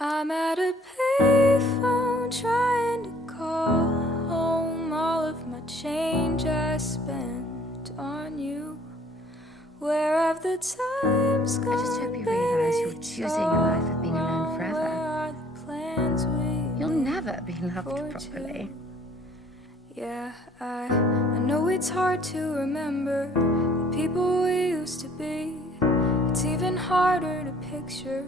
I'm at a payphone trying to call home all of my change I spent on you. Where have the times gone? I just hope you realize you're choosing a life of being alone forever. Where are the plans we You'll made never be loved for properly. two? Yeah, I know it's hard to remember the people we used to be. It's even harder to picture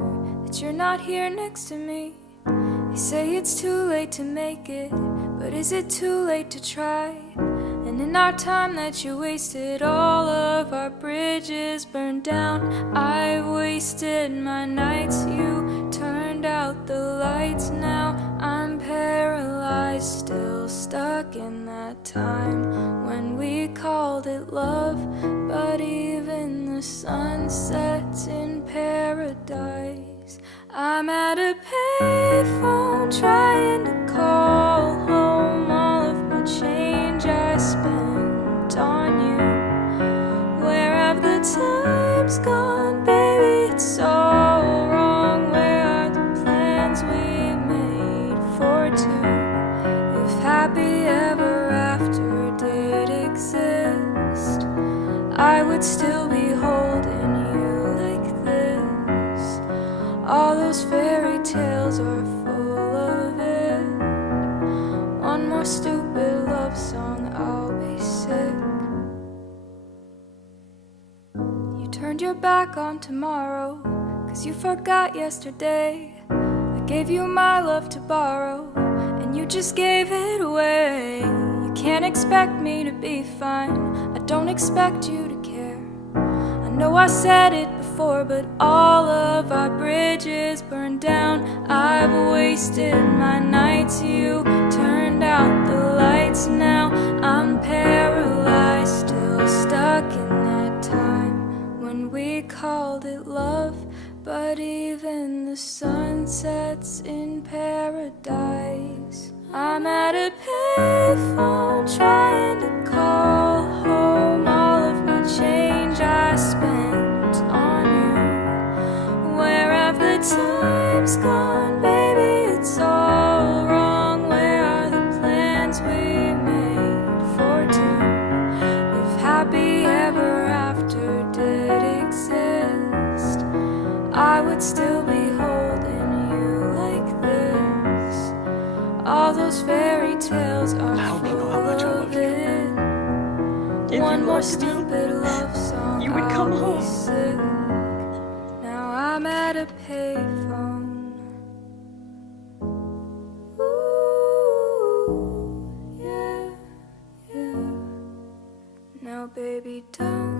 that you're not here next to me. They say it's too late to make it, but is it too late to try? And in our time that you wasted, all of our bridges burned down. I wasted my nights, you turned out the lights. Now I'm paralyzed, still stuck in that time when we called it love. But even the sun sets in paradise. I'm at a payphone trying to call home all of my change I spent on you. Where have the times gone, baby? It's so wrong. Where are the plans we made for two? If happy ever after did exist, I would still be holding you like this. All those fairy tales are full of it. One more stupid love song, I'll be sick. You turned your back on tomorrow, 'cause you forgot yesterday. I gave you my love to borrow, and you just gave it away. You can't expect me to be fine, I don't expect you to care. I know I said it before, but all of our bridges burned down. I've wasted my nights, you turned out the lights. Now I'm paralyzed, still stuck in that time when we called it love. But even the sun sets in paradise. I'm at a payphone trying to call home all of my change I spent on you. Where have the times gone, baby? It's all wrong. Where are the plans we made for two? If happy ever after did exist, I would still be holding you like this. All those fairy tales are full of it. One more stupid love song, you would come I'll be home. sick. Now I'm at a payphone. Ooh, yeah, yeah. Now baby, don't